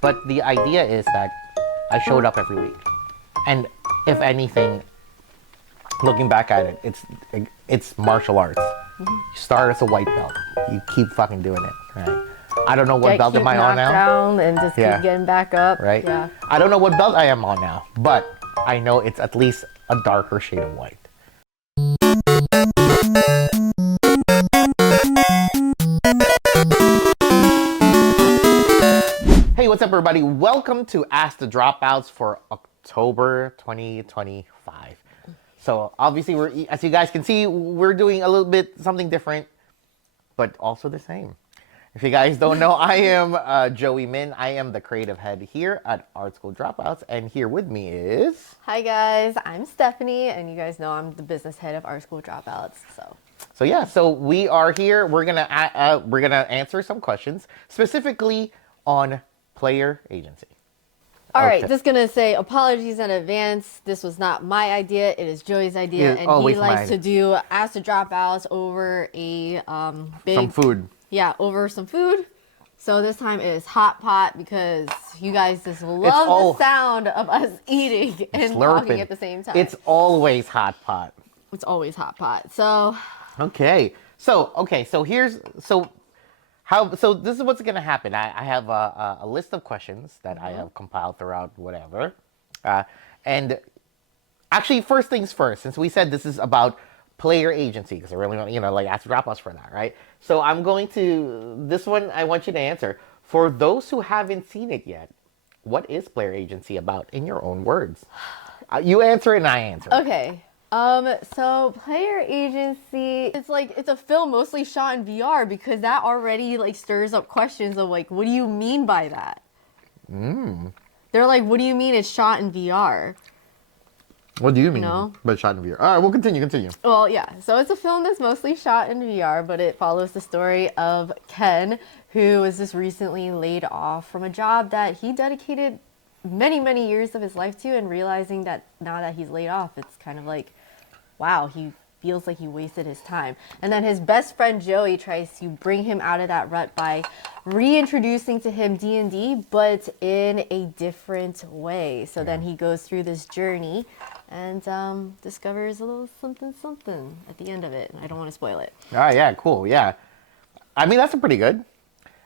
But the idea is that I showed up every week. And if anything, looking back at it, it's martial arts. You start as a white belt. You keep fucking doing it, right? I don't know what belt am I on now. Down and just keep getting back up. Right? Yeah. I don't know what belt I am on now, but I know it's at least a darker shade of white. Hey, what's up, everybody? Welcome to Ask the Dropouts for October 2025. So obviously, as you guys can see, we're doing a little bit something different, but also the same. If you guys don't know, I am Joey Min. I am the creative head here at Art School Dropouts, and here with me is... Hi guys, I'm Stephanie, and you guys know I'm the business head of Art School Dropouts. So we are here. We're gonna answer some questions specifically on player agency. All right, just gonna say apologies in advance. This was not my idea. It is Joey's idea, and he likes to do Ask the Dropouts over a some food. Yeah, over some food. So this time it is hot pot because you guys just love the sound of us eating and talking at the same time. It's always hot pot. It's always hot pot. So So this is what's gonna happen. I have a list of questions that I have compiled throughout whatever, and actually, first things first. Since we said this is about player agency, because I really want ask the dropouts for that, right? So I'm going to this one. I want you to answer for those who haven't seen it yet. What is player agency about in your own words? You answer it and I answer. Okay. So player agency, it's a film mostly shot in VR because that already stirs up questions of what do you mean by that? They're like, what do you mean it's shot in VR? What do you mean by shot in VR? All right, we'll continue. Well, yeah. So it's a film that's mostly shot in VR, but it follows the story of Ken, who was just recently laid off from a job that he dedicated many, many years of his life to, and realizing that now that he's laid off, it's kind of like, wow, he feels like he wasted his time. And then his best friend Joey tries to bring him out of that rut by reintroducing to him D&D, but in a different way. So then he goes through this journey and discovers a little something at the end of it. I don't want to spoil it. Oh, yeah, cool, yeah. I mean, that's pretty good.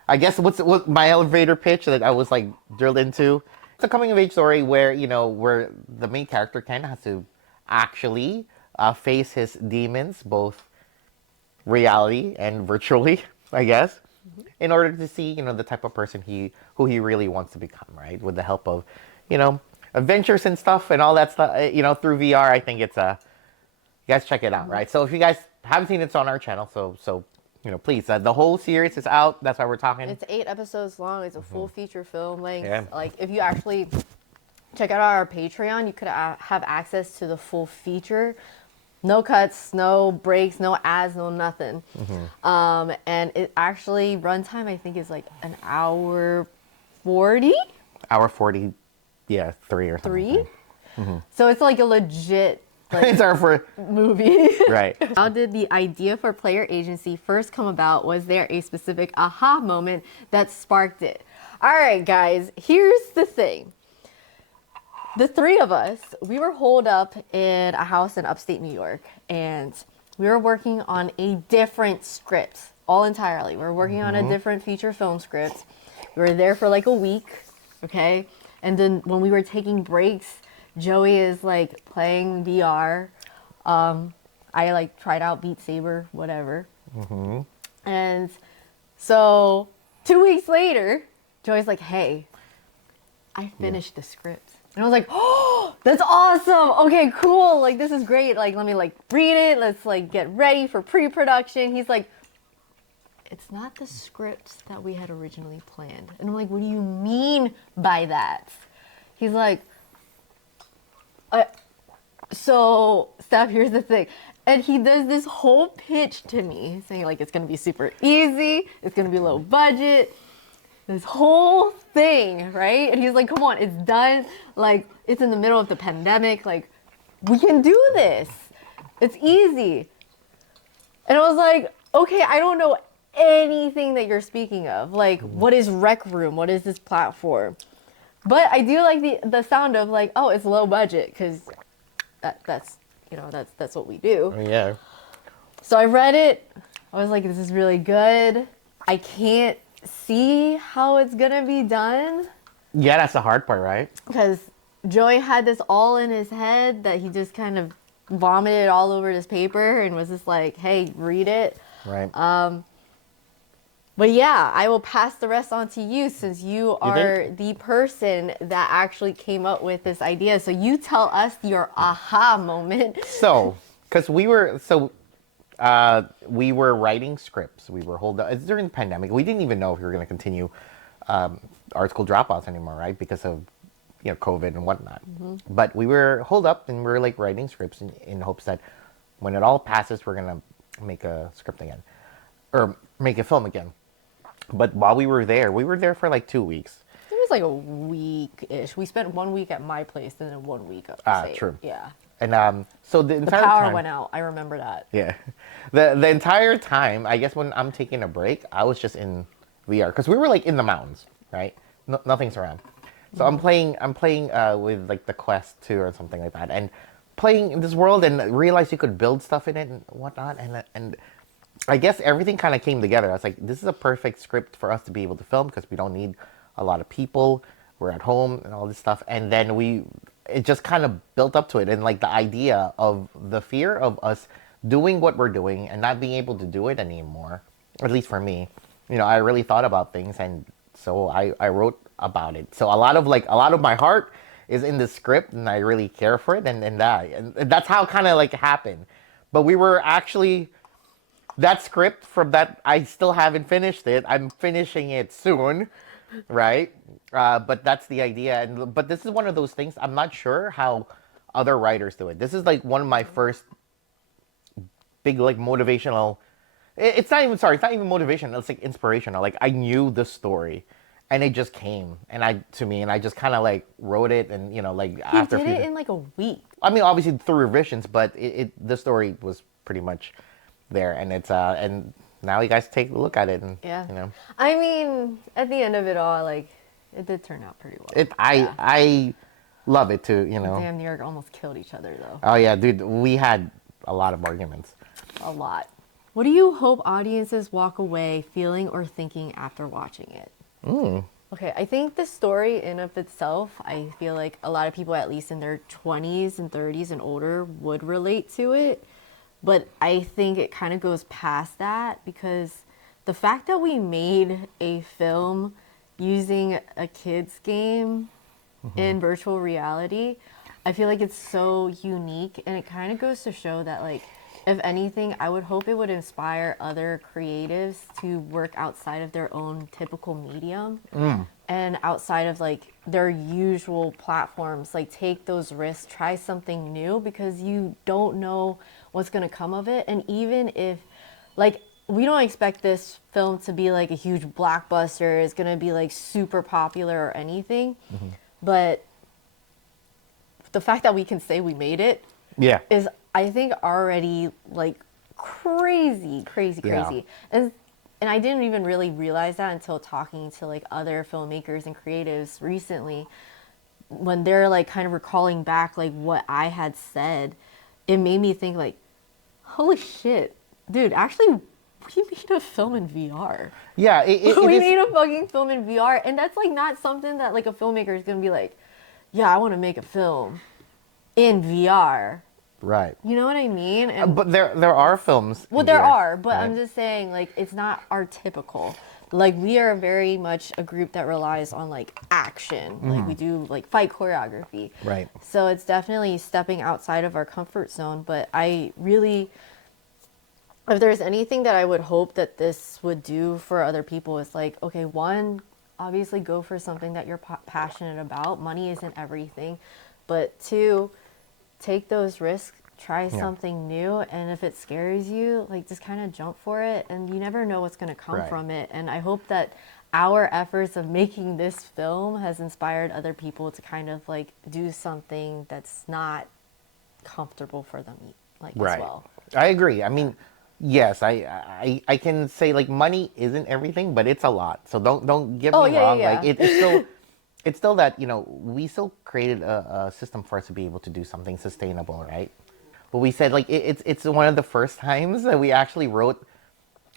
I guess what my elevator pitch that I was drilled into. It's a coming-of-age story where, where the main character, Ken, has to actually face his demons, both reality and virtually, I guess, in order to see, the type of person who he really wants to become, right? With the help of, adventures and stuff and all that stuff, through VR. I think it's you guys check it out, right? So if you guys haven't seen it, it's on our channel, so please, the whole series is out. That's why we're talking. It's 8 episodes long. It's a full feature film length. Yeah. If you actually check out our Patreon, you could have access to the full feature. No cuts, no breaks, no ads, no nothing. And it actually, runtime, I think, is an hour 40? Hour 40, yeah, 3 or something. 3? So it's a legit it's our movie. Right. How did the idea for player agency first come about? Was there a specific aha moment that sparked it? All right, guys, here's the thing. The three of us, we were holed up in a house in upstate New York, and we were working on a different script, all entirely. We were working on a different feature film script. We were there for a week, okay? And then when we were taking breaks, Joey is playing VR. I tried out Beat Saber, whatever. And so 2 weeks later, Joey's like, hey, I finished the script. And I was like, oh, that's awesome. Okay, cool. This is great. Let me read it. Let's get ready for pre-production. He's like, it's not the script that we had originally planned. And I'm like, what do you mean by that? He's like, so Steph, here's the thing. And he does this whole pitch to me saying it's going to be super easy. It's going to be low budget. This whole thing, right? And he's like, come on, it's done. It's in the middle of the pandemic. We can do this. It's easy. And I was like, okay, I don't know anything that you're speaking of. Like, what is Rec Room? What is this platform? But I do like the sound of like, oh, it's low budget, because that's that's what we do. Yeah. So I read it. I was like, this is really good. I can't see how it's gonna be done. Yeah, that's the hard part, right? Because Joey had this all in his head that he just kind of vomited all over this paper and was just like, hey, read it. Right. But yeah, I will pass the rest on to you, since you are the person that actually came up with this idea. So you tell us your aha moment. So, because we were writing scripts. We were it's during the pandemic. We didn't even know if we were going to continue art school dropouts anymore, right? Because of COVID and whatnot. But we were holed up and we were like writing scripts in hopes that when it all passes, we're gonna make a script again or make a film again. But while we were there for like 2 weeks. It was like a week-ish. We spent 1 week at my place and then 1 week upstate. True. Yeah. And so the entire power time, went out. I remember that. Yeah. The entire time, I guess when I'm taking a break, I was just in VR because we were like in the mountains, right? Nothing's around. So I'm playing with like the Quest 2 or something like that, and playing in this world and realized you could build stuff in it and whatnot, and I guess everything kind of came together. I was like, this is a perfect script for us to be able to film because we don't need a lot of people. We're at home and all this stuff, and then it just kind of built up to it, and like the idea of the fear of us doing what we're doing and not being able to do it anymore, at least for me, I really thought about things, and so I wrote about it. So a lot of my heart is in the script, and I really care for it, and that's how it kind of like happened. But we were actually that script from that, I still haven't finished it. I'm finishing it soon, right? But that's the idea. But this is one of those things, I'm not sure how other writers do it. This is like one of my first big like motivational. It's not even motivational. It's like inspirational. Like I knew the story, and it just came and I just kind of like wrote it, and like after did it in like a week. I mean, obviously through revisions, but the story was pretty much there, and it's and now you guys take a look at it, and yeah. I mean, at the end of it all, like it did turn out pretty well. I love it too, Damn, New York almost killed each other though. Oh yeah, dude, we had a lot of arguments. A lot. What do you hope audiences walk away feeling or thinking after watching it? Okay, I think the story in of itself, I feel like a lot of people, at least in their 20s and 30s and older, would relate to it. But I think it kind of goes past that, because the fact that we made a film using a kid's game in virtual reality, I feel like it's so unique, and it kind of goes to show that, like, if anything, I would hope it would inspire other creatives to work outside of their own typical medium and outside of like their usual platforms. Like take those risks, try something new, because you don't know what's going to come of it. And even if like we don't expect this film to be like a huge blockbuster, it's going to be like super popular or anything, but the fact that we can say we made it is, I think, already like crazy. Yeah. And I didn't even really realize that until talking to like other filmmakers and creatives recently, when they're like kind of recalling back like what I had said. It made me think like, holy shit, dude, actually we made a film in VR. Yeah, we made a fucking film in VR, and that's like not something that like a filmmaker is gonna be like, yeah, I want to make a film in VR. Right. You know what I mean? And but there are films. well, there VR, are, but right? I'm just saying, like, it's not our typical. Like, we are very much a group that relies on, like, action. Like, we do, like, fight choreography. Right. So it's definitely stepping outside of our comfort zone. But I really, if there's anything that I would hope that this would do for other people, is like, okay, one, obviously go for something that you're passionate about. Money isn't everything. But two, take those risks, try something new, and if it scares you, like just kind of jump for it, and you never know what's going to come from it. And I hope that our efforts of making this film has inspired other people to kind of like do something that's not comfortable for them, like as well. I agree. I mean, Yes, I can say like money isn't everything, but it's a lot. So don't get Oh me yeah, wrong. yeah, Like yeah. it's still that we still created a system for us to be able to do something sustainable, right? But we said like it's one of the first times that we actually wrote.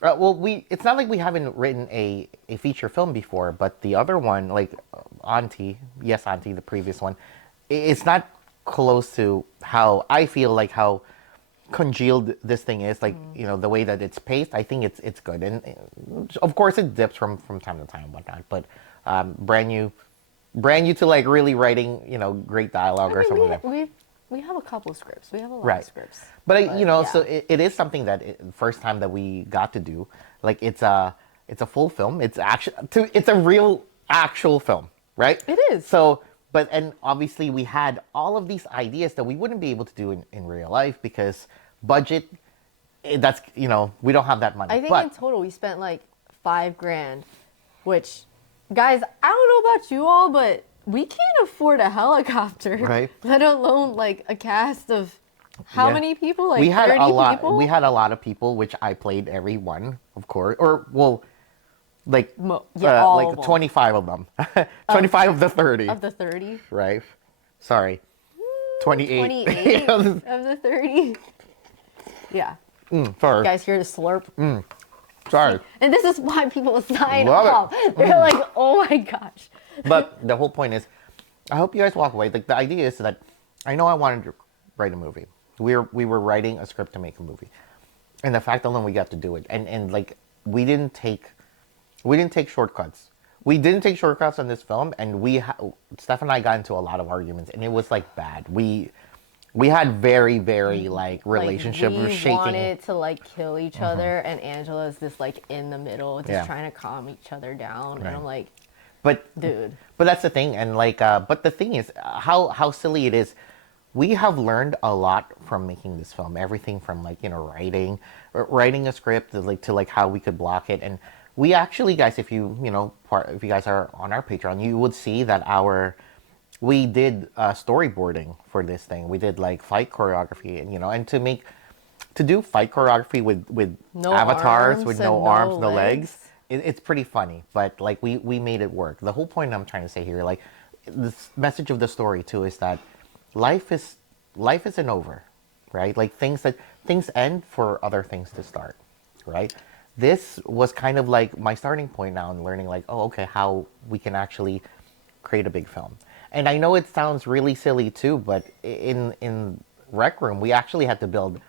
Well, it's not like we haven't written a feature film before, but the other one, like Auntie, yes, Auntie, the previous one, it's not close to how I feel like how congealed this thing is. Like the way that it's paced, I think it's good, and of course it dips from time to time and whatnot. But brand new to like really writing great dialogue I or mean, something like that. we have a couple of scripts. We have a lot of Right. scripts. But Yeah. so it is something that first time that we got to do. Like it's a full film. It's a real actual film, right? It is. So, and obviously we had all of these ideas that we wouldn't be able to do in real life because budget. That's we don't have that money. I think but in total we spent like $5,000, which, guys, I don't know about you all, but we can't afford a helicopter, Right. let alone like a cast of how Yeah. many people? Like we had 30 a lot. people? We had a lot of people, which I played every one, of course. Or well, like yeah, all like of them. 25 of them. 25 of the 30. Of the 30? Right. Sorry. 28. 28 of the 30. Yeah. Sorry. Guys, hear the slurp. Sorry. And this is why people sign Love it. up. They're like, oh my gosh. But the whole point is, I hope you guys walk away. Like the idea is that I know I wanted to write a movie. We were writing a script to make a movie, and the fact alone we got to do it, and like we didn't take shortcuts. We didn't take shortcuts on this film, and Steph and I got into a lot of arguments, and it was like bad. We had very very like relationship like, we shaking. wanted to like kill each other, and Angela's just like in the middle, just Yeah. trying to calm each other down. Right. And I'm like, But dude. But that's the thing, and like, but the thing is, how silly it is. We have learned a lot from making this film. Everything from like writing a script to like how we could block it, and we actually, guys, if if you guys are on our Patreon, you would see that we did storyboarding for this thing. We did like fight choreography, and and to do fight choreography with No avatars arms with and no no arms, no legs. legs. It's pretty funny, but like we made it work. The whole point I'm trying to say here, like the message of the story too, is that life isn't over, right? Like things end for other things to start, right? This was kind of like my starting point now in learning like, oh, okay, how we can actually create a big film. And I know it sounds really silly too, but in Rec Room, we actually had to build.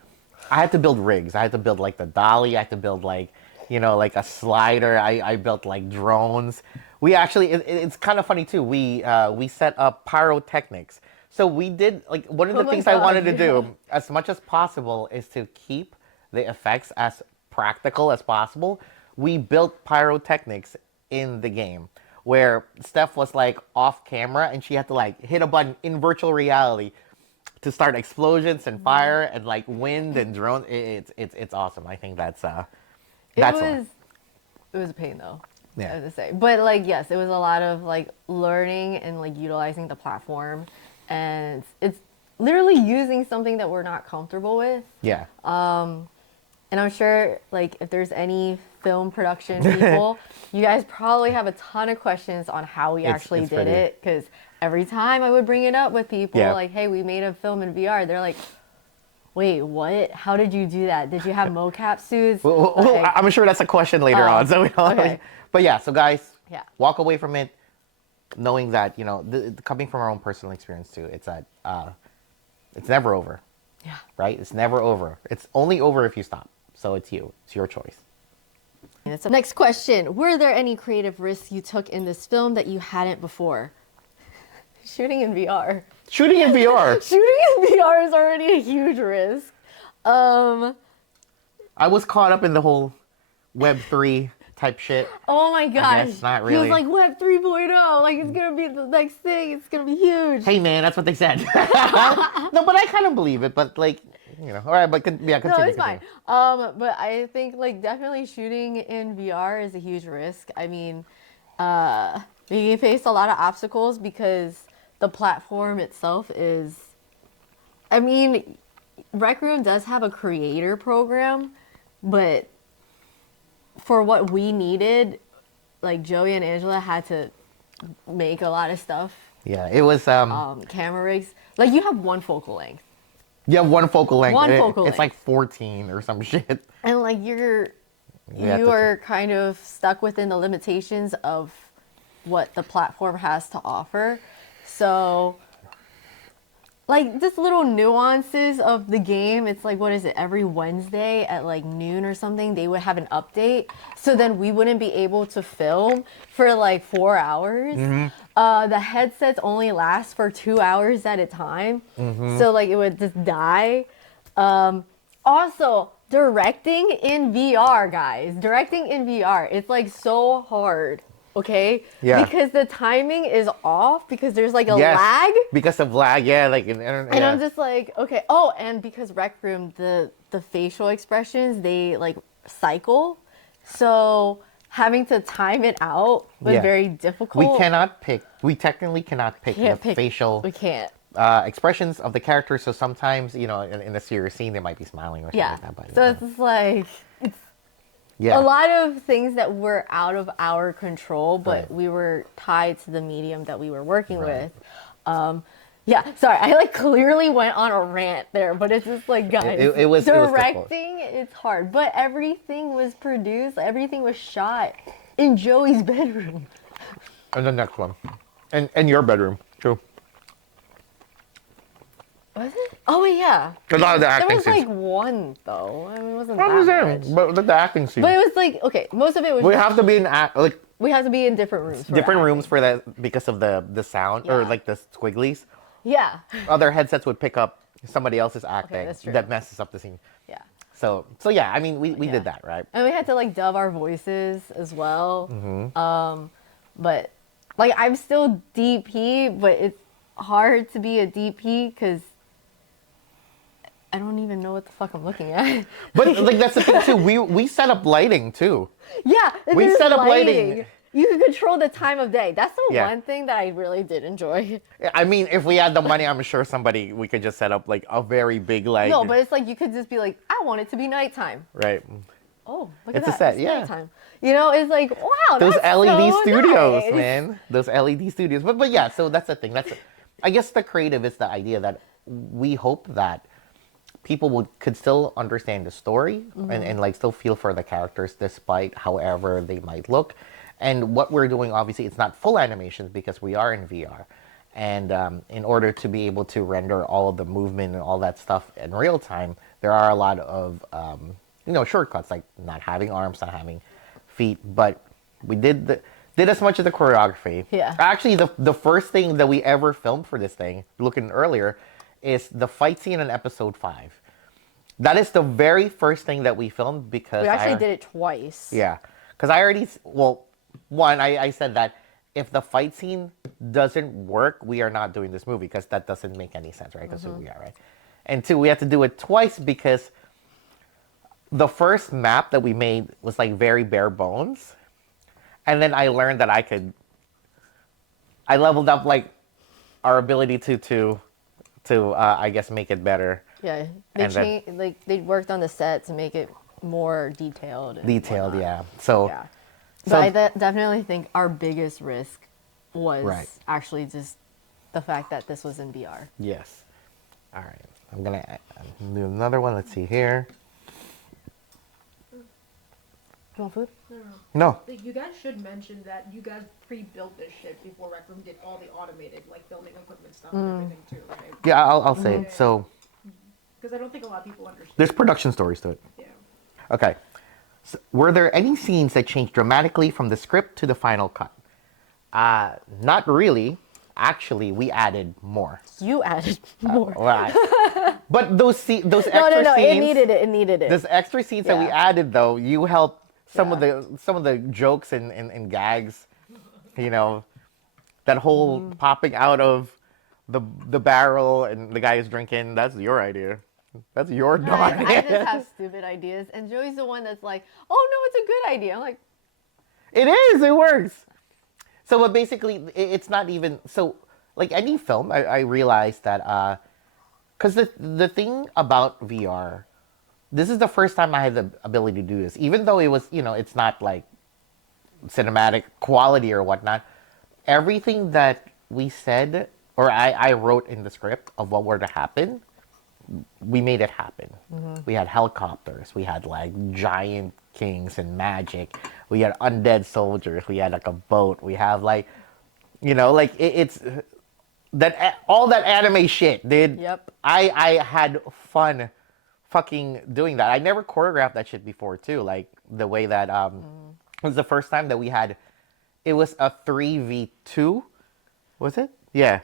I had to build rigs. I had to build like the dolly. I had to build like like a slider. I built like drones. We actually it's kind of funny too. We set up pyrotechnics. So we did like one of the Oh my things I God, wanted to yeah. do as much as possible is to keep the effects as practical as possible. We built pyrotechnics in the game where Steph was like off camera and she had to like hit a button in virtual reality to start explosions and fire and like wind and drones. It's awesome. I think that's It one. was a pain though. Yeah. I have to say. But like, yes, it was a lot of like learning and like utilizing the platform, and it's literally using something that we're not comfortable with. Yeah. And I'm sure like if there's any film production people, you guys probably have a ton of questions on how we actually it's did pretty- it, because every time I would bring it up with people, Yeah. like, hey, we made a film in VR, they're like, wait, what? How did you do that? Did you have mocap suits? Well, Like, I'm sure that's a question later Oh, on. So we don't. okay. But yeah, so guys, Yeah. walk away from it knowing that coming from our own personal experience too. It's that it's never over, yeah. right? It's never over. It's only over if you stop. So it's you. It's your choice. Next question. Were there any creative risks you took in this film that you hadn't before? Shooting in VR. Shooting in VR. Shooting in VR is already a huge risk. I was caught up in the whole Web3 type shit. Oh my gosh. guess not He really. was like Web 3.0. Like it's going to be the next thing. It's going to be huge. Hey man, that's what they said. No, but I kind of believe it. But like, all right, but yeah, continue. No, it's fine. continue. But I think like definitely shooting in VR is a huge risk. I mean, we face a lot of obstacles because the platform itself is, I mean, Rec Room does have a creator program, but for what we needed, like Joey and Angela had to make a lot of stuff. Yeah, it was Camera rigs. Like you have one focal length. yeah, one focal length. One and focal it's length. like 14 or some shit. And like have you to- are kind of stuck within the limitations of what the platform has to offer. So like just little nuances of the game, it's like, what is it, every Wednesday at like noon or something, they would have an update. So then we wouldn't be able to film for like 4 hours. The headsets only last for 2 hours at a time. So like it would just die. Also, directing in VR, guys. Directing in VR, it's like so hard. Okay? Yeah. Because the timing is off because there's like a Yes, lag. because of lag. Yeah, like And yeah. I'm just like, okay. Oh, and because Rec Room, the facial expressions, they like cycle. So having to time it out was Yeah. very difficult. We technically cannot pick Can't the pick- facial We can't. expressions of the characters. So sometimes, you know, in a serious scene, they might be smiling or something Yeah. like that. But, So you it's know. just like Yeah. a lot of things that were out of our control, but Right. we were tied to the medium that we were working Right. with. Yeah, sorry, I like clearly went on a rant there, but it's just like, guys, It was difficult. directing, it's hard, but everything was produced, everything was shot in Joey's bedroom. And the next one. And your bedroom, too. Was it? Oh, wait, yeah. A lot of the There acting was scenes. like one, though. I mean, it wasn't I'm just that saying, much. but the acting scene. But it was like, okay, most of it was We just- have to be in like we have to be in different rooms. for different acting. rooms for that because of the sound or Yeah. like the squigglies. Yeah. Other headsets would pick up somebody else's acting that's true. that messes up the scene. Yeah. So yeah, I mean, we Yeah. did that, right? And we had to like dub our voices as well. Mm-hmm. But like I'm still DP, but it's hard to be a DP because I don't even know what the fuck I'm looking at. But like that's the thing too. We set up lighting too. Yeah, We there's set up lighting. You can control the time of day. That's the Yeah. one thing that I really did enjoy. I mean, if we had the money, I'm sure we could just set up like a very big like. No, but it's like you could just be like, I want it to be nighttime. right. Oh, look It's at a that. set, It's yeah. nighttime. You know, it's like, wow, Those that's LED so studios, nice. man. Those LED studios. But yeah, so that's the thing. I guess the creative is the idea that we hope that people could still understand the story and like still feel for the characters despite however they might look. And what we're doing, obviously, it's not full animations because we are in VR. And in order to be able to render all of the movement and all that stuff in real time, there are a lot of shortcuts, like not having arms, not having feet. But we did as much of the choreography. Yeah. Actually, the first thing that we ever filmed for this thing, looking earlier, is the fight scene in episode 5. That is the very first thing that we filmed because We actually did it twice. Yeah, because I already I said that if the fight scene doesn't work, we are not doing this movie because that doesn't make any sense, right? Because we are, right? And 2, we had to do it twice because the first map that we made was like very bare bones, and then I learned that I leveled up like our ability to I guess make it better. Yeah, And then- they worked on the set to make it more detailed. and Detailed, whatnot. yeah. So Yeah, So- but I definitely think our biggest risk was Right. actually just the fact that this was in VR. yes. All right, I'm gonna do another one. Let's see here. You want food? No. Like, you guys should mention that you guys pre-built this shit before Rec Room did all the automated, like, filming equipment stuff and everything too, right? Yeah, I'll say it. So Because I don't think a lot of people understand. there's production stories to it. Yeah. Okay. So, were there any scenes that changed dramatically from the script to the final cut? Not really. Actually, we added more. You added more. But those extra no, scenes. it needed it. It needed it. Those extra scenes that we Yeah. added, though, you helped some of Yeah. the jokes and gags. You know, that whole popping out of the barrel and the guy is drinking. That's your idea. That's your dog. I just have stupid ideas, and Joey's the one that's like, "Oh no, it's a good idea." I'm like, It is. It works. So, but basically, it's not even so. Like any film, I realized that because the thing about VR this is the first time I had the ability to do this, even though it was, it's not like cinematic quality or whatnot. Everything that we said, or I wrote in the script of what were to happen, we made it happen. We had helicopters, we had like giant kings and magic, we had undead soldiers, we had like a boat, we have like, like it's that all that anime shit, dude. Yep. I had fun fucking doing that. I never choreographed that shit before too. Like the way that it was the first time that we had. It was a 3v2. Was it? Yeah.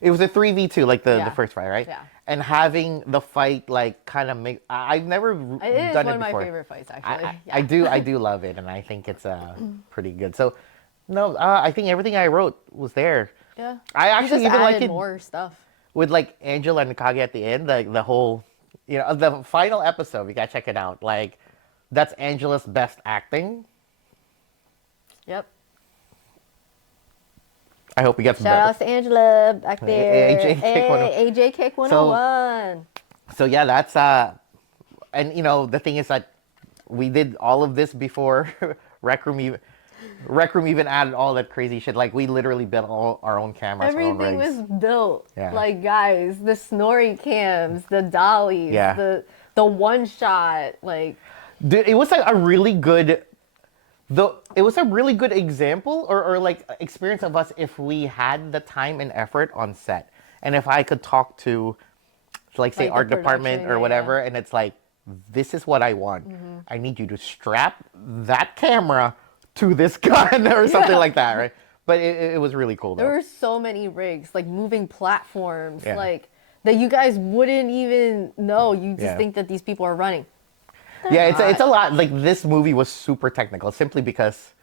It was a 3v2, like the first fight, right? Yeah. And having the fight like kind of make. I've never done it before. It is one of my favorite fights, actually. I do love it, and I think it's pretty good. So, no, I think everything I wrote was there. Yeah. I actually just even like added it more stuff. with like Angela and Kage at the end, like the whole, the final episode. You gotta check it out. Like, that's Angela's best acting. Yep. I hope he gets Shout outs to Angela back there. AJ Kick 101. AJ Kick 101. So yeah, that's and the thing is that we did all of this before Rec Room even added all that crazy shit. Like we literally built all our own cameras. Everything was built. Yeah. Like guys, the snorri cams, the dollies, Yeah. the one shot, like Dude, it was like a really good. It was a really good example or like experience of us if we had the time and effort on set, and if I could talk to, like say Like the art department production, or yeah, whatever, and it's like, this is what I want. I need you to strap that camera to this gun or something Yeah. like that, right? But it was really cool though. there were so many rigs, like moving platforms, Yeah. like that you guys wouldn't even know. You just Yeah. think that these people are running. Yeah, it's a lot. Like this movie was super technical simply because,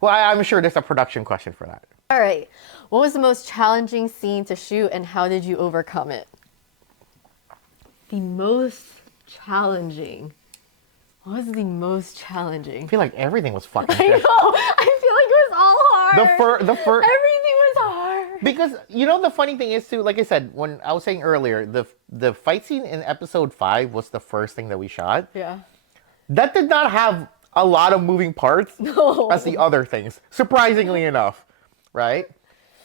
well, I'm sure there's a production question for that. All right. What was the most challenging scene to shoot and how did you overcome it? The most challenging. What was the most challenging? I feel like everything was fucking. I know. I feel like it was all hard. The first. Everything was hard. Because the funny thing is too, like I said, when I was saying earlier, the fight scene in episode 5 was the first thing that we shot. Yeah. That did not have a lot of moving parts No. as the other things, surprisingly enough, right?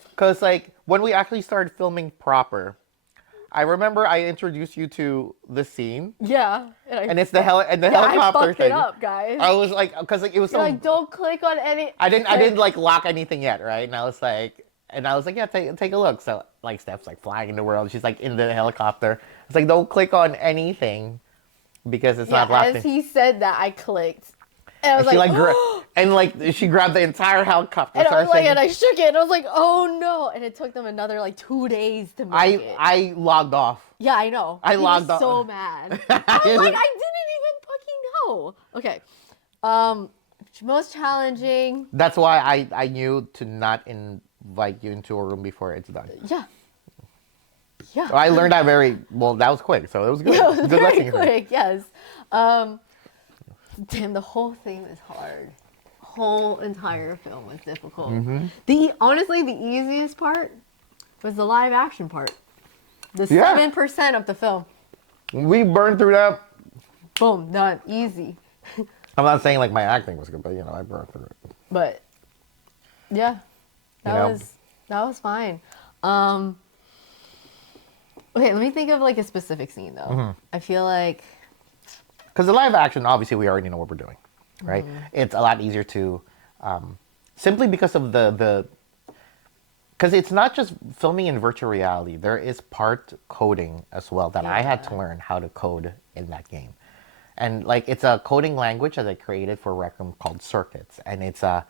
Because like when we actually started filming proper, I remember I introduced you to the scene, Yeah. and it's the helicopter I fucked thing. it up, guys. I was like, because like it was so. You're like, don't click on any. I didn't like lock anything yet, right? And I was like, yeah, take a look. So like Steph's like flying in the world. She's like in the helicopter. It's like, don't click on anything because it's not locked As in. he said that, I clicked. And I was And she grabbed the entire helicopter. and I was started like, saying- and I shook it, and I was like, oh no! And it took them another like 2 days to make it. I logged off. Yeah, I know. I He was logged off. so mad. I was like, I didn't even fucking know. Okay. Most challenging. That's why I knew to not invite you into a room before it's done. Yeah. Yeah. I learned that very well. That was quick, so it was good. Yeah, it was Good very lesson. quick. Yes. Damn, the whole thing was hard. Whole entire film was difficult. Honestly, the easiest part was the live action part. The Yeah. 7% of the film. We burned through that. Boom, done, easy. I'm not saying like my acting was good, but I burned through it. But yeah, that was fine. Okay, let me think of like a specific scene though. I feel like Because the live action, obviously, we already know what we're doing, right? It's a lot easier to, simply because of because it's not just filming in virtual reality. There is part coding as well that I had to learn how to code in that game. And like, it's a coding language that I created for Rec Room called Circuits. And it's a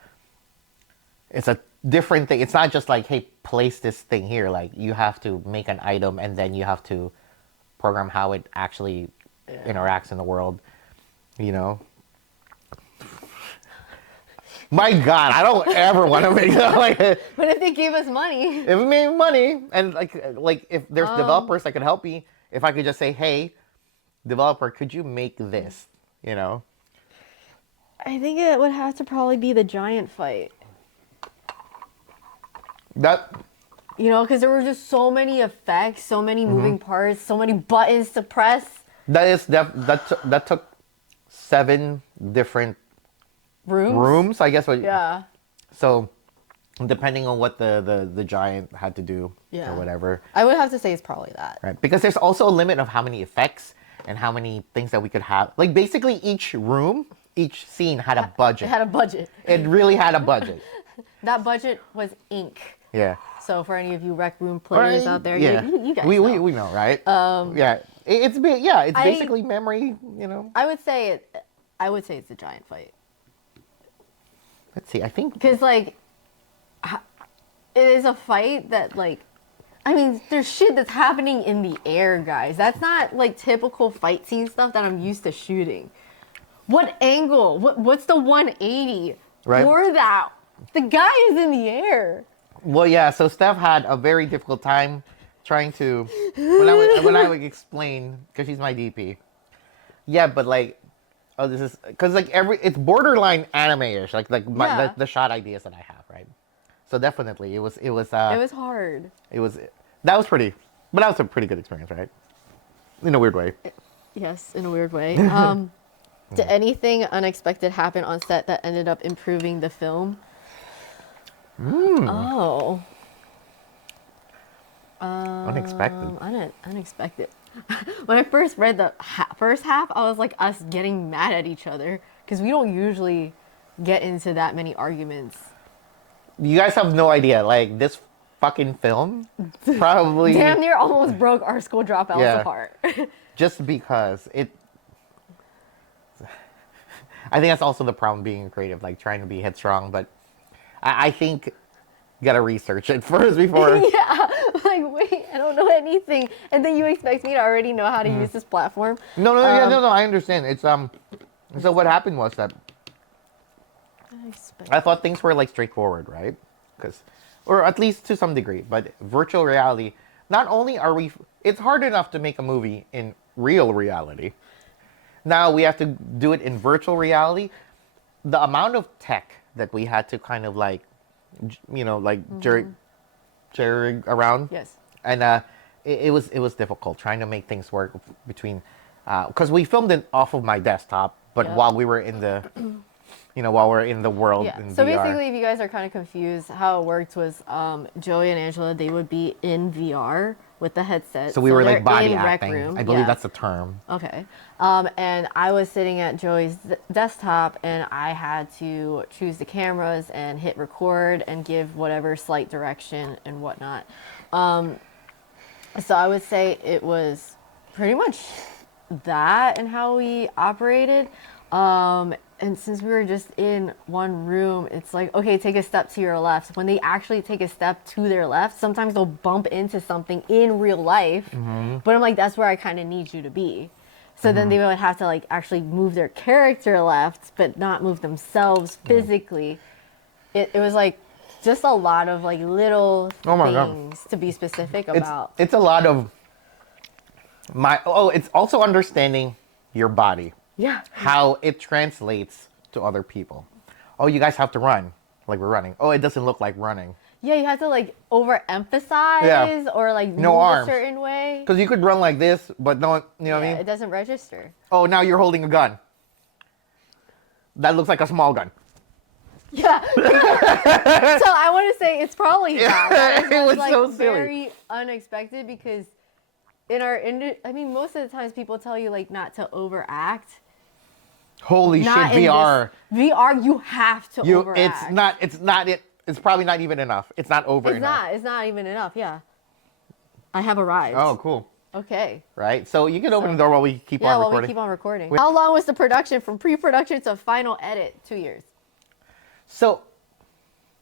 different thing. It's not just like, hey, place this thing here. Like, you have to make an item and then you have to program how it actually interacts in the world, My God, I don't ever want to make that like. but if they gave us money. If it made money, and like if there's developers that could help me, if I could just say, hey, developer, could you make this? I think it would have to probably be the giant fight. That. Because there were just so many effects, so many moving parts, so many buttons to press. That took 7 different rooms, I guess. Yeah. So, depending on what the giant had to do Yeah. or whatever. I would have to say it's probably that. Right. Because there's also a limit of how many effects and how many things that we could have. Like, basically, each room, each scene had a budget. It had a budget. It really had a budget. That budget was ink. Yeah. So for any of you Rec Room players out there, yeah. you guys we know. we know, right? Yeah. It's basically memory, I would say it's a giant fight. Let's see. I think Because, like, it is a fight that, like, I mean, there's shit that's happening in the air, guys. That's not, like, typical fight scene stuff that I'm used to shooting. What angle? What's the 180 Right. for that? The guy is in the air. Well, yeah. So Steph had a very difficult time trying to when I would explain, because she's my DP. Yeah, but like, oh, this is because like it's borderline anime-ish, like Yeah. the shot ideas that I have, right? So definitely, it was It was hard. that was pretty, but that was a pretty good experience, right? In a weird way. Yes, in a weird way. Did anything unexpected happen on set that ended up improving the film? Oh. Unexpected. Unexpected. When I first read the first half, I was like us getting mad at each other because we don't usually get into that many arguments. You guys have no idea. Like this fucking film, probably Damn near almost broke our school dropouts Yeah. apart. just because it. I think that's also the problem being creative, like trying to be headstrong. But I think you gotta research it first before. Yeah, like wait, I don't know anything, and then you expect me to already know how to use this platform. No. I understand. It's So what happened was that I thought things were like straightforward, right? Or at least to some degree. But virtual reality, not only are we, it's hard enough to make a movie in real reality. Now we have to do it in virtual reality. The amount of tech that we had to kind of like, jerry around. Yes. And it was difficult trying to make things work between, because we filmed it off of my desktop, but Yeah. while we were in the, while we're in the world Yeah. in So VR. basically, if you guys are kind of confused, how it worked was Joey and Angela, they would be in VR with the headset. So we were like they're body in Rec acting. Room. I believe Yeah. that's the term. Okay. And I was sitting at Joey's desktop and I had to choose the cameras and hit record and give whatever slight direction and whatnot. So I would say it was pretty much that and how we operated. And since we were just in one room, it's like, okay, take a step to your left. When they actually take a step to their left, sometimes they'll bump into something in real life. But I'm like, that's where I kind of need you to be. So then they would have to like actually move their character left, but not move themselves physically. It was like just a lot of like little Oh my God. things to be specific about. It's a lot of it's also understanding your body. Yeah. How it translates to other people. Oh, you guys have to run. Like we're running. Oh, it doesn't look like running. Yeah, you have to like overemphasize Yeah. or like No move arms. a certain way. Because you could run like this, but no, you know what I It mean? doesn't register. Oh, now you're holding a gun. That looks like a small gun. Yeah. So I want to say it's probably that. It was like so silly. very unexpected because in our I mean, most of the times people tell you like not to overact. Holy Not shit, in VR. this- VR, you have to overact. It's probably not even enough. It's not over enough. It's not even enough. Yeah. I have arrived. Oh, cool. Okay. Right? So you can open the door while we keep Yeah, on while recording. we keep on recording. How long was the production from pre-production to final edit? 2 years. So,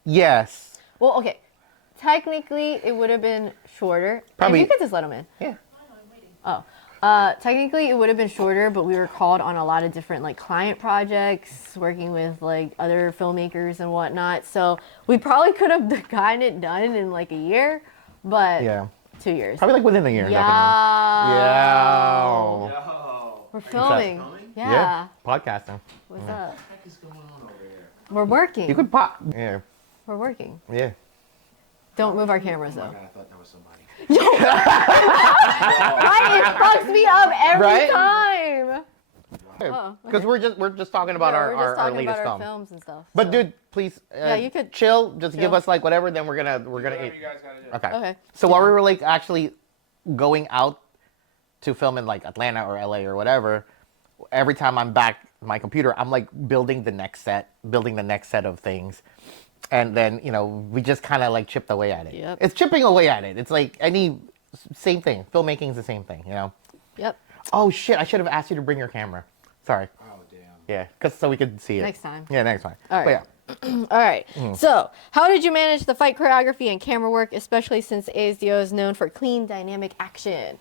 yes. Well, okay. Technically, it would have been shorter. Probably- If you could just let them in. Yeah. Oh. Technically, it would have been shorter, but we were called on a lot of different like client projects, working with like other filmmakers and whatnot. So we probably could have gotten it done in like a year, but Yeah. 2 years. Probably like within a year. Yeah. Yeah. Yo. We're filming. filming? Yeah. Podcasting. What's up? What the heck is going on over here? We're working. You could pop. Yeah. We're working. Yeah. Don't move our cameras Oh my though. God, I thought that was somebody. It fucks me up every Right? time. Oh, Because we're just talking about we're just our talking latest about our film. films and stuff. But so. dude, please, you could chill. Just give chill. us like whatever. Then we're gonna Whatever eat. you guys gotta do. Okay. Okay. So while we were like actually going out to film in like Atlanta or LA or whatever, every time I'm back at my computer, I'm like building the next set of things. And then, we just kind of like chipped away at it. Yep. It's chipping away at it. It's like same thing. Filmmaking is the same thing, Yep. Oh shit, I should have asked you to bring your camera. Sorry. Oh damn. Yeah, so we could see it. Next time. Yeah, next time. All right. But yeah. All right. So, how did you manage the fight choreography and camera work, especially since ASDO is known for clean, dynamic action?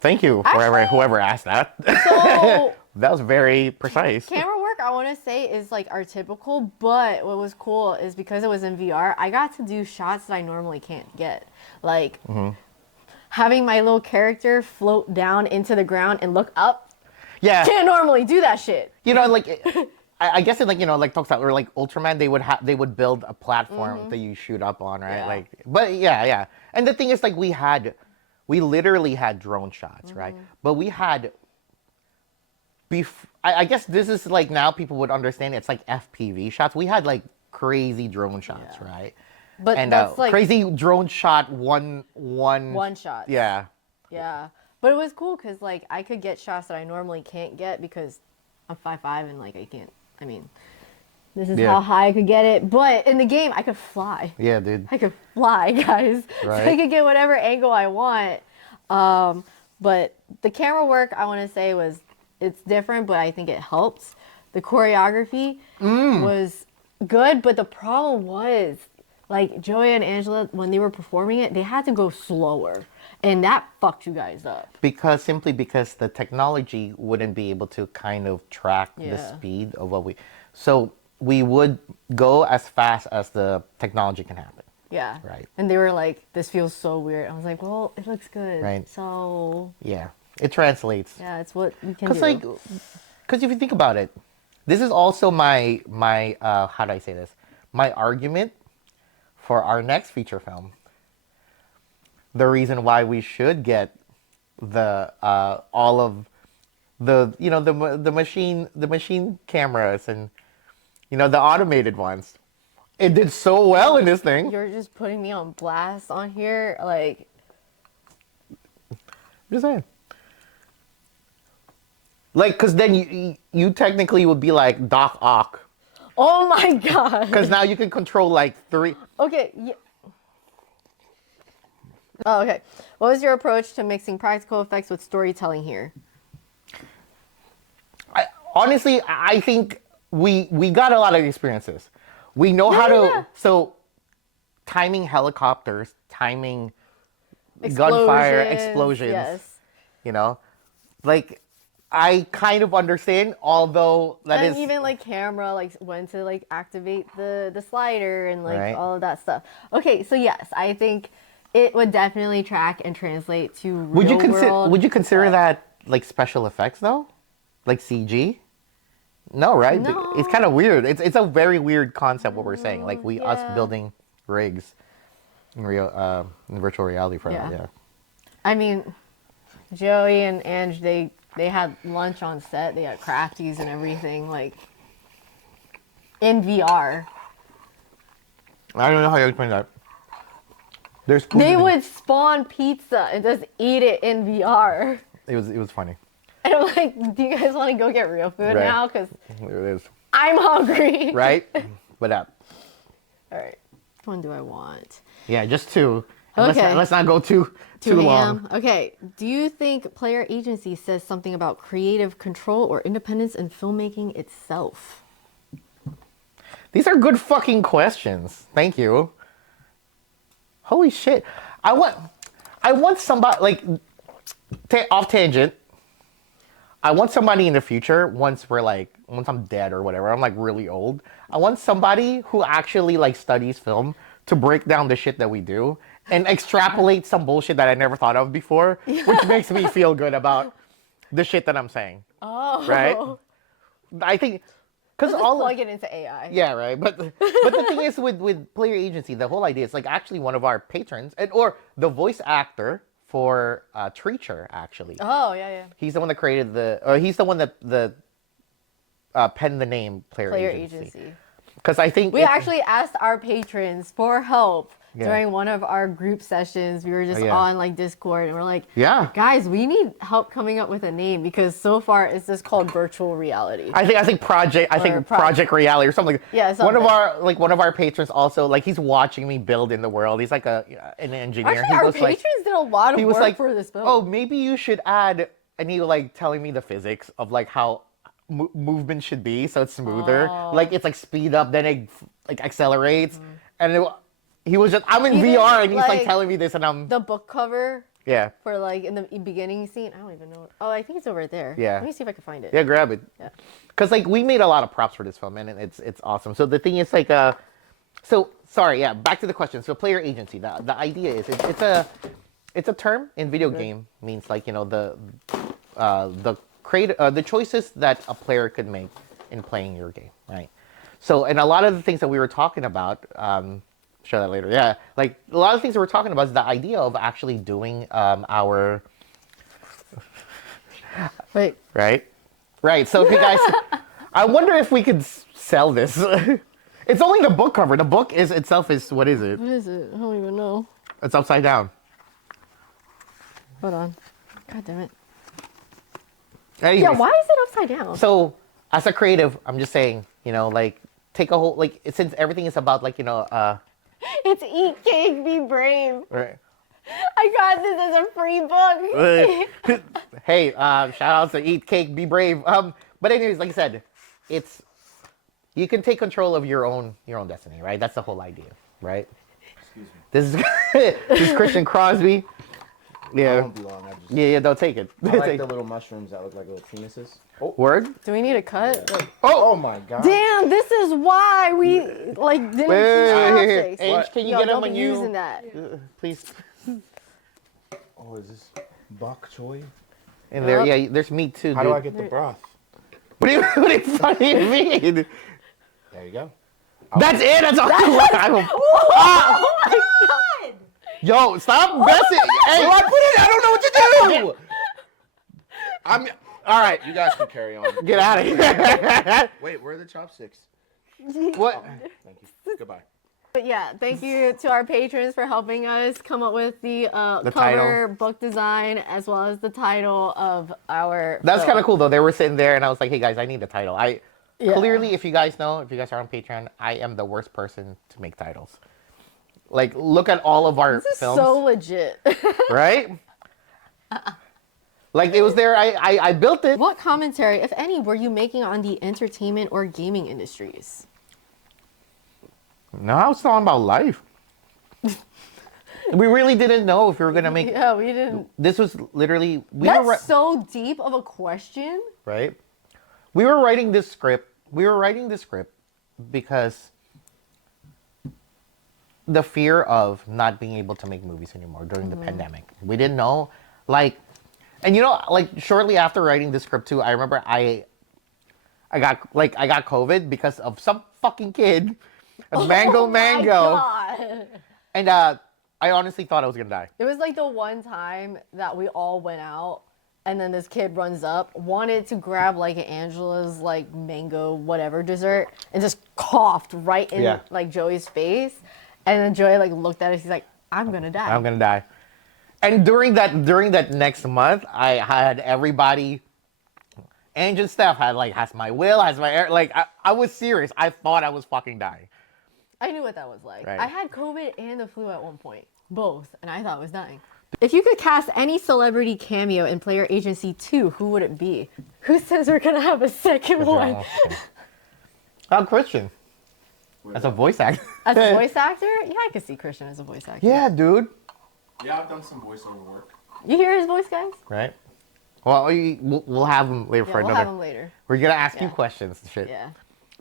Thank you for whoever asked that. So, That was very precise. camera work, I want to say, is like our typical, but what was cool is because it was in VR, I got to do shots that I normally can't get. Like, having my little character float down into the ground and look up. Yeah. Can't normally do that shit. Like I guess it like talks about or like Ultraman, they would build a platform that you shoot up on, right? Yeah. Like, but yeah. And the thing is, like, we literally had drone shots, right? But we had I guess this is like now people would understand it's like FPV shots. We had like crazy drone shots, Yeah. right? But And that's like crazy drone shot one shot. Yeah. Yeah. But it was cool because, like, I could get shots that I normally can't get because I'm 5'5" and, like, this is Yeah. how high I could get it. But in the game, I could fly. Yeah, dude. I could fly, guys. Right. So I could get whatever angle I want. But the camera work, I want to say, it's different, but I think it helped. The choreography was good, but the problem was, like, Joey and Angela, when they were performing it, they had to go slower. And that fucked you guys up. Simply because the technology wouldn't be able to kind of track the Yeah. speed of so we would go as fast as the technology can happen. Yeah. Right. And they were like, this feels so weird. I was like, well, it looks good. Right. So, Yeah, it translates. yeah, it's what you can Because do. because if you think about it, this is also my how do I say this? My argument for our next feature film. The reason why we should get the all of the the machine cameras and the automated ones. It did so well in this thing. You're just putting me on blast on here. Like, Just saying. Like, because then you technically would be like Doc Ock. oh my God. Because now you can control like 3. Okay. Yeah. Oh, okay. What was your approach to mixing practical effects with storytelling here? Honestly, I think we got a lot of experiences. We know how to yeah. so timing helicopters, timing gunfire, explosions. Yes. Like I kind of understand, although that And is even like camera, like when to like activate the slider and like Right. all of that stuff. Okay, so yes, I think it would definitely track and translate to real world. would you consider but- that like special effects though? Like CG? No, right? No. It's kind of weird. It's a very weird concept what we're saying. Like us yeah. building rigs in virtual reality for that. Yeah. Yeah. I mean, Joey and Ange, they had lunch on set. They had crafties and everything, like in VR. I don't know how you explain that. There's food They in it. would spawn pizza and just eat it in VR. It was funny. And I'm like, do you guys want to go get real food Right. now? Because It is. I'm hungry. Right? But All right. Which one do I want? yeah, just 2. Okay. Let's not go too long. AM. Okay. Do you think player agency says something about creative control or independence in filmmaking itself? These are good fucking questions. Thank you. Holy shit. I want somebody like off tangent. I want somebody in the future once I'm dead or whatever. I'm like really old. I want somebody who actually like studies film to break down the shit that we do and extrapolate some bullshit that I never thought of before, which makes me feel good about the shit that I'm saying. Oh. Right? I think because Just all plug it into AI. yeah, right. But the thing is with player agency, the whole idea is like actually one of our patrons or the voice actor for Treacher actually. Oh yeah. He's the one that created he's the one that penned the name player agency. Because I think We actually asked our patrons for help Yeah. during one of our group sessions. We were just yeah. on like Discord and we're like, Yeah. guys, we need help coming up with a name because so far it's just called virtual reality. I think Project Reality or something. Yeah, One of something. one of our patrons also like he's watching me build in the world. He's like an engineer. Actually, He our was like patrons did a lot of he was work like for this film. oh maybe you should add and he was like telling me the physics of like how movement should be so it's smoother. Oh. Like it's like speed up then it like accelerates and he was just I'm in He did, VR and he's like like, telling me this and I'm the book cover yeah. for like in the beginning scene. I don't even know. Oh, I think it's over there. Yeah. Let me see if I can find it. Yeah, grab it. Yeah. Because like we made a lot of props for this film, and it's awesome. So the thing is like so sorry, yeah. Back to the question. So player agency. The idea is it's a term in video game means like the the choices that a player could make in playing your game, right? So and a lot of the things that we were talking about. Show that later. Yeah, like a lot of things that we're talking about is the idea of actually doing our Wait. Right. So if you guys, I wonder if we could sell this. It's only the book cover. The book itself is what is it? What is it? I don't even know. It's upside down. Hold on. God damn it. Anyways, Yeah, why is it upside down? So as a creative, I'm just saying, like take a whole like since everything is about like It's Eat Cake, Be Brave. right. I got this as a free book. Hey, shout out to Eat Cake, Be Brave. But anyways, like I said, you can take control of your own destiny, right? That's the whole idea, right? Excuse me. This is Christian Crosby. I Yeah, won't be long. I just yeah, don't take it. I like the little mushrooms that look like little penises. Oh, Word. Do we need a cut? Like, oh my god. damn, this is why we like didn't Wait, choose here. chopsticks. Ange, can you Yo, get them don't when be you using that. please Oh, is this bok choy? in there? Yup. Yeah, there's meat too. How dude. do I get the broth? What do you mean? There you go. That's it. That's all. Oh my god! Yo, stop messing. Hey, I put it. I don't know what to do. I'm all right. You guys can carry on. get out of here. Wait, where are the chopsticks? What? Thank you. Goodbye. But yeah, thank you to our patrons for helping us come up with the cover, title. book design, as well as the title of our. That's film. kind of cool though. They were sitting there, and I was like, "Hey guys, I need a title." Yeah. Clearly, if you guys are on Patreon, I am the worst person to make titles. Like, look at all of our This is films, so legit. right? Like it was there. I built it. What commentary, if any, were you making on the entertainment or gaming industries? No, I was talking about life. We really didn't know if we were gonna make. Yeah, we didn't. This was literally That's so deep of a question. right. We were writing this script. Because the fear of not being able to make movies anymore during the pandemic. We didn't know, like, and like shortly after writing the script too, I remember I got COVID because of some fucking kid, mango, My God. and I honestly thought I was gonna die. It was like the one time that we all went out and then this kid runs up, wanted to grab like Angela's like mango whatever dessert and just coughed right in like Joey's face. And then Joey like looked at us, he's like, I'm gonna die. I'm gonna die. And during that next month, I had everybody. Ange and Steph has my will, has my air. Like I was serious. I thought I was fucking dying. I knew what that was like. Right. I had COVID and the flu at one point, both, and I thought I was dying. If you could cast any celebrity cameo in Player Agency 2, who would it be? Who says we're gonna have a second one? Christian. As a voice actor. As a voice actor? Yeah, I could see Christian as a voice actor. Yeah, dude. Yeah, I've done some voiceover work. You hear his voice, guys? Right. Well, we'll have him later Yeah, for we'll another. have him later. We're gonna ask you Yeah. questions and shit. Yeah.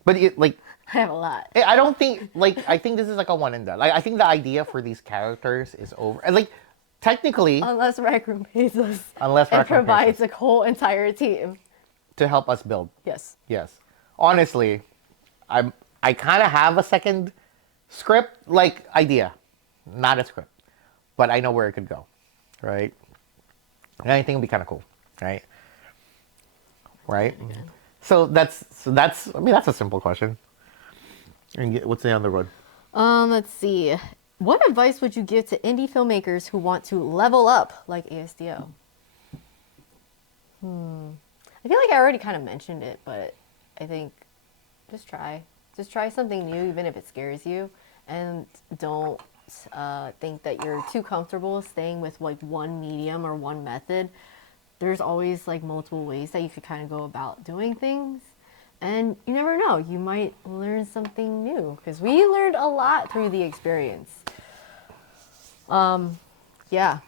But like, I have a lot. I don't think I think this is like a one and done. Like I think the idea for these characters is over. And like, technically, Unless Rec Room pays us unless and Rec Room pays provides a whole entire team. to help us build. Yes. Yes. honestly, I kind of have a second script like idea, not a script, but I know where it could go, right? And I think it'd be kind of cool, right? Right. So that's I mean that's a simple question. And what's the other one? Let's see. What advice would you give to indie filmmakers who want to level up like ASDO? I feel like I already kind of mentioned it, but I think just try. Just try something new, even if it scares you. And don't think that you're too comfortable staying with like one medium or one method. There's always like multiple ways that you could kind of go about doing things. And you never know, you might learn something new because we learned a lot through the experience. Yeah.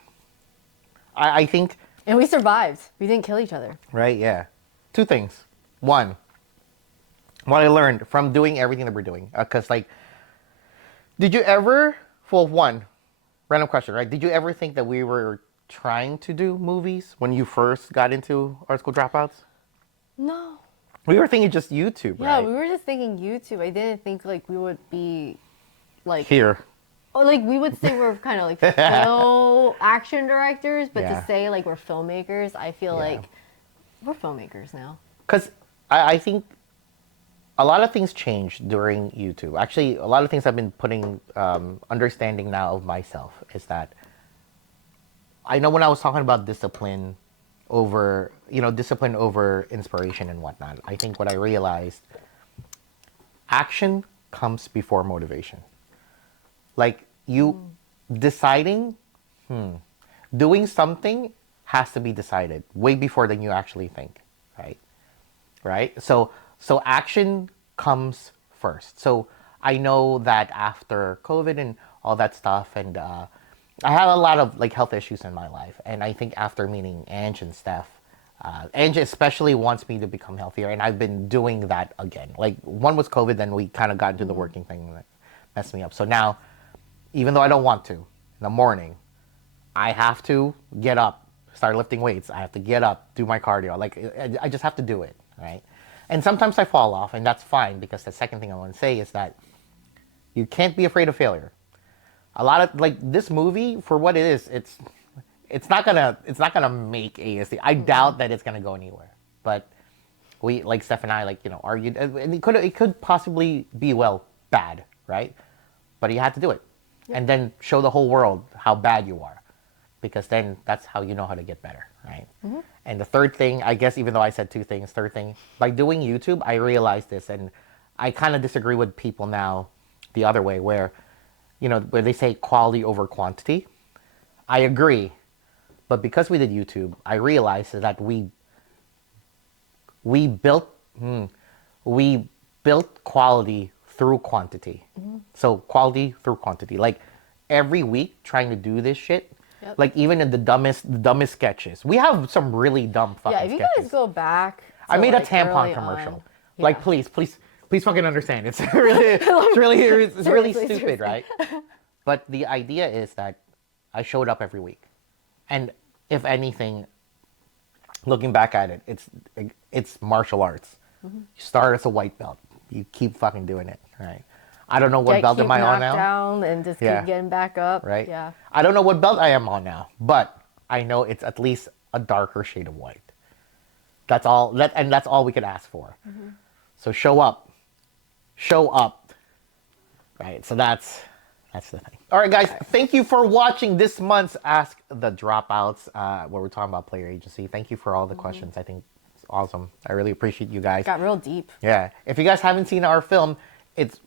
I think. And we survived. We didn't kill each other. Right, yeah. Two things. One, what I learned from doing everything that we're doing. Because, like, did you ever, well, one, random question, right? Did you ever think that we were trying to do movies when you first got into Art School Dropouts? No. We were thinking just YouTube, Yeah, right? we were just thinking YouTube. I didn't think like we would be like Here. Oh, like we would say we're kind of like film action directors, but Yeah. to say like we're filmmakers, I feel Yeah. like we're filmmakers now. Because I think a lot of things changed during YouTube. Actually, a lot of things I've been putting, understanding now of myself is that I know when I was talking about discipline over inspiration and whatnot, I think what I realized, action comes before motivation. Like you deciding, doing something has to be decided way before than you actually think, right? Right? So action comes first. So I know that after COVID and all that stuff, and I have a lot of like health issues in my life, and I think after meeting Ange and Steph, Ange especially wants me to become healthier, and I've been doing that again. Like one was COVID, then we kind of got into the working thing that messed me up. So now, even though I don't want to, in the morning, I have to get up, start lifting weights. I have to get up, do my cardio. Like I just have to do it, right? And sometimes I fall off, and that's fine, because the second thing I want to say is that you can't be afraid of failure. A lot of like this movie, for what it is, it's not gonna make ASD. I doubt that it's gonna go anywhere. But we, like Steph and I, like, you know, argued, and it could possibly be bad, right? But you have to do it, and then show the whole world how bad you are, because then that's how you know how to get better, right? And the third thing, I guess, even though I said two things, third thing, by doing YouTube, I realized this, and I kind of disagree with people now the other way, where, you know, where they say quality over quantity. I agree, but because we did YouTube, I realized that we built quality through quantity. So quality through quantity. Like every week trying to do this shit. Yep. Like even in the dumbest sketches, we have some really dumb fucking Yeah, if you sketches. guys go back, I made a like, tampon early commercial. on. Like Yeah. please fucking understand. It's really Seriously. stupid, right? But the idea is that I showed up every week, and if anything, looking back at it, it's martial arts. You start as a white belt, you keep fucking doing it, right? I don't know what belt am I on now, down and just Yeah. keep getting back up. right? Yeah. I don't know what belt I am on now, but I know it's at least a darker shade of white. That's all. That's all we could ask for. So show up, right? So that's the thing. All right, guys. Thank you for watching this month's Ask the Dropouts, where we're talking about player agency. Thank you for all the questions. I think it's awesome. I really appreciate you guys. Got real deep. Yeah. If you guys haven't seen our film, it's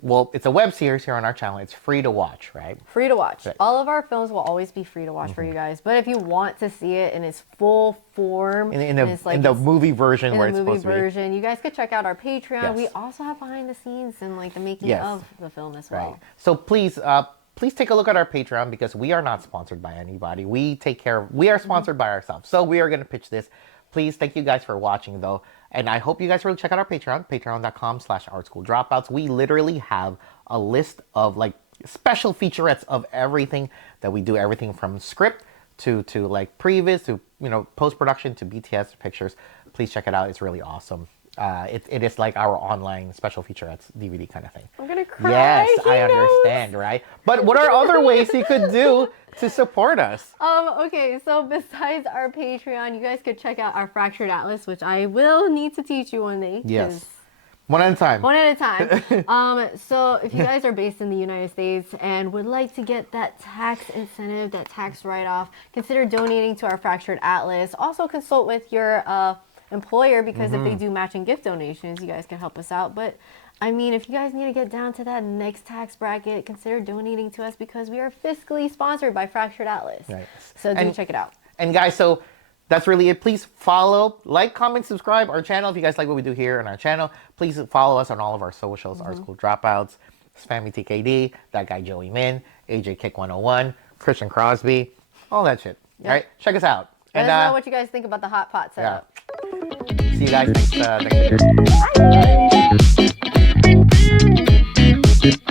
a web series here on our channel. It's free to watch, right? Free to watch. Right. All of our films will always be free to watch for you guys. But if you want to see it in its full form, In it's like the it's- movie version in where the it's movie supposed to be. version, you guys could check out our Patreon. We Yes. also have behind the scenes and like the making Yes. of the film as well. Right. So please take a look at our Patreon, because we are not sponsored by anybody. We are sponsored by ourselves. So we are going to pitch this. Please, thank you guys for watching, though. And I hope you guys really check out our Patreon, patreon.com/artsschooldropouts. We literally have a list of like special featurettes of everything that we do, everything from script to like previs to, you know, post-production to BTS pictures. Please check it out. It's really awesome. It is like our online special featurettes DVD kind of thing. I'm gonna cry. Yes, He I knows. understand, right? But what are other ways you could do to support us? Okay, so besides our Patreon, you guys could check out our Fractured Atlas, which I will need to teach you one day. 'cause Yes. One at a time. One at a time. So if you guys are based in the United States and would like to get that tax incentive, that tax write-off, consider donating to our Fractured Atlas. Also consult with your employer, because if they do matching gift donations, you guys can help us out. But I mean, if you guys need to get down to that next tax bracket, consider donating to us, because we are fiscally sponsored by Fractured Atlas. Right. So do And- check it out. And guys, so that's really it. Please follow, like, comment, subscribe our channel. If you guys like what we do here on our channel, please follow us on all of our socials, Art School Dropouts, Spammy TKD, that guy Joey Min, AJ Kick 101, Christian Crosby, all that shit. Yep. All right, check us out. Let us know what you guys think about the hot pot setup. See you guys next video. Bye.